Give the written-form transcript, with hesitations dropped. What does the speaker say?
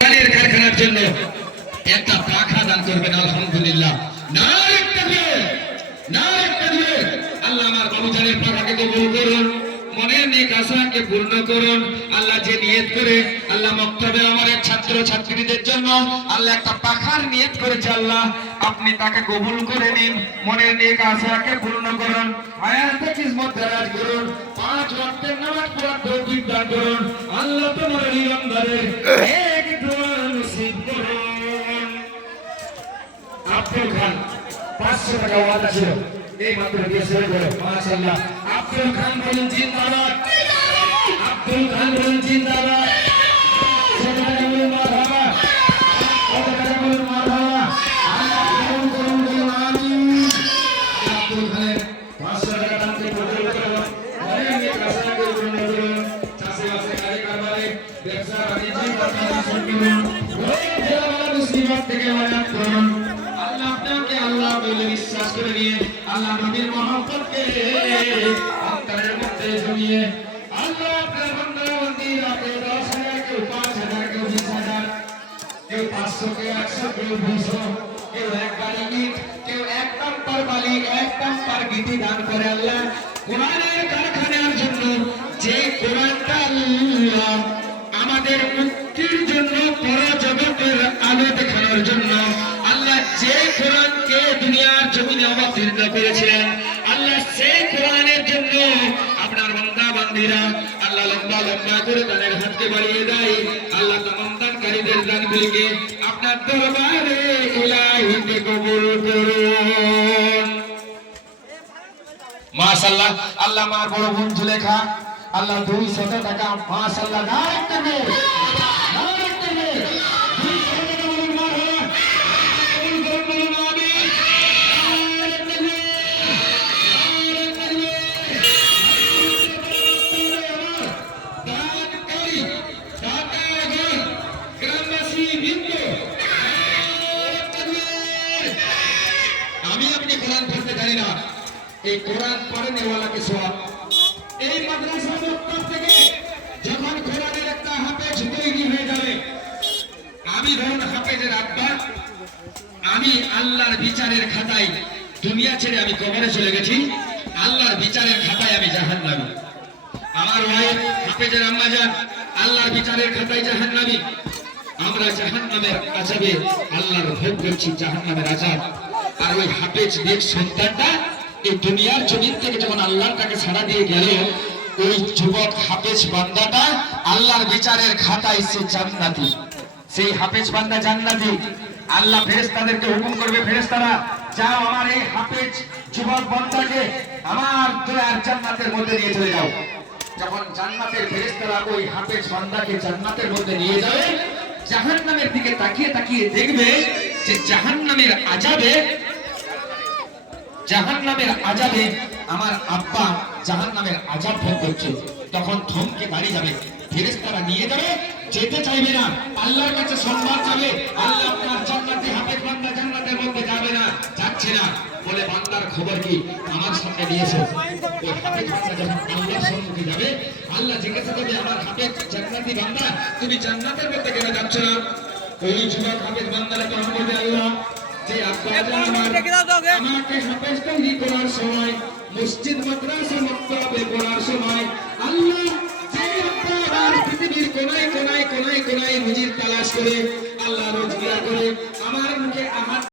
কারখানার জন্য একটা পাখা দান করবেন আলহামদুলিল্লাহ। নারে তাকবীর, নারে তাকবীর। আল্লাহ আমার বাবুজানের পাখাকে কবুল করুন, মনের নেক আশাকে পূর্ণ করুন। আল্লাহ যে নিয়ত করে আল্লাহ মক্তবে আমার ছাত্র ছাত্রীদের জন্য আল্লাহ একটা পাখার নিয়ত করেছে, আল্লাহ আপনি তাকে কবুল করে নিন, মনের নেক আশাকে পূর্ণ করুন, হায়াতে কিসমত দারাজ করুন, 5 ওয়াক্তের নামাজ পড়ার তৌফিক দান করুন। আল্লাহ তোমার নিরন্তরে এক দোয়া নসিব করুন। আব্দুল খান 500 টাকা ওয়াদা ছিল, এই মাত্র দিয়েছে বলে মাশাআল্লাহ। আব্দুল খান বলেন জিন্দাবাদ, আব্দুল খান বলেন জিন্দাবাদ, সবাই বলেন মারহাবা, সবাই বলেন মারহাবা। আল্লাহ কবুল করুন, বলুন আমিন। আব্দুল খানের 500 টাকা দান করে কবুল করুন, অনেক নেক আশাকে পূর্ণ করুন, চাষবাসে কারবারে ব্যবসা বাণিজ্য করতে করুন, ওই জেলা মুসলিমাত থেকে মায়াত করুন। আল্লাহ আপনাকে আল্লাহ বলে বিশ্বাস করে নিয়ে আল্লাহ নবীর মহব্বতকে অন্তরের মধ্যে জমিয়ে আল্লাহ আপনার বান্দা-বান্দীরা কেউ 10,000, কেউ 5,000, কেউ 20,000, কেউ 500, কেউ 100, কেউ 200, কেউ এক বাড়ি ইট, কেউ 1 টাম্পার বালি, 1 টাম্পার গিটি দান করে। আল্লাহ কোরআনের কারখানার জন্য, যে কোরআনটা আল্লাহ আমাদের মুক্তির জন্য, পরজগতের আলো দেখানোর জন্য, আল্লাহ যে কোরআনকে দুনিয়ার জমিনে অবতীর্ণ করেছিলেন, আল্লাহ সেই কোরআনের জন্য আপনার বান্দা বান্দীরা আল্লাহ লম্বা লম্বা করে তাদের হাতকে বাড়িয়ে দেয়। আল্লাহ তামাম দানকারীদের দানগুলিকে আপনার দরবারে ইলাহিতে কবুল করুন। মাশাআল্লাহ। আল্লাহ আমার বড় বোন জুলেখা আল্লাহ 200 টাকা, মাশাআল্লাহ। নারে তাকবীর, নারে তাকবীর। আমি আপনি কোরআন পড়তে জানি না, এই কোরআন পড়েনে ওয়ালাকে সওয়াব। এই মাদ্রাসা মক্তব থেকে যখন কোরআনের একটা হাফেজ তৈরি হয়ে যাবে, আমি ধরুন হাফেজের আব্বা, আমি আল্লাহর বিচারের খাতায় দুনিয়া ছেড়ে আমি কবরে চলে গেছি, আল্লাহর বিচারের খাতায় আমি জাহান্নামী। আমার ওয়াইফ হাফেজের আম্মা যান আল্লাহর বিচারের খাতায় জাহান্নামী। আমরা জাহান্নামের আযাবে আল্লাহর ভোগ করছি, জাহান্নামের আযাব। আর ওই হাফেজ নেক সন্তানটা এই দুনিয়ার জমিন থেকে যখন আল্লাহর তাকে ছাড়া দিয়ে গেল, ওই যুবক হাফেজ বান্দাটা আল্লাহর বিচারের খাতায় সে জান্নাতি, সেই হাফেজ বান্দা জান্নাতি। আল্লাহ ফেরেশতাদেরকে হুকুম করবে, ফেরেশতারা যাও আমার এই হাফেজ যুবক বান্দাকে আমার দয়ার জান্নাতের মধ্যে নিয়ে চলে যাও। যখন জান্নাতের ফেরেশতারা ওই হাফেজ বান্দাকে জান্নাতের মধ্যে নিয়ে যাবে, জাহান্নামের দিকে তাকিয়ে তাকিয়ে দেখবে যে জাহান্নামের আযাবে আমার আব্বা জাহান্নামের আযাব ভোগ করছে। তখন থমকে বাড়ি যাবে, ফেরেশতারা নিয়ে যাবে, যেতে চাইবে না, আল্লাহর কাছে সম্মান চাবে। আল্লাহ আপনার জান্নাতি হাফেজ বান্দা জান্নাতের মধ্যে যাবে না, যাচ্ছে না বলে বান্দার খবর কি আমার সামনে নিয়েছো। ওই হাফেজ বান্দা যখন আল্লাহর সম্মুখে যাবে, আল্লাহ জিজ্ঞাসা করবে, আমার হাফেজ জান্নাতি বান্দা তুমি জান্নাতের মধ্যে কেন যাচ্ছ না? ওই যুবক হাফেজ বান্দারে প্রশ্ন করবে, আল্লাহ যে আব্বা আমাকে হাফেজ তৈরি করার সময়, মসজিদ মাদ্রাসা মক্তবে পড়ার সময়, আল্লাহ যে আব্বা পৃথিবীর কোনায় কোনায় কোনায় কোনায় রুজির তালাশ করে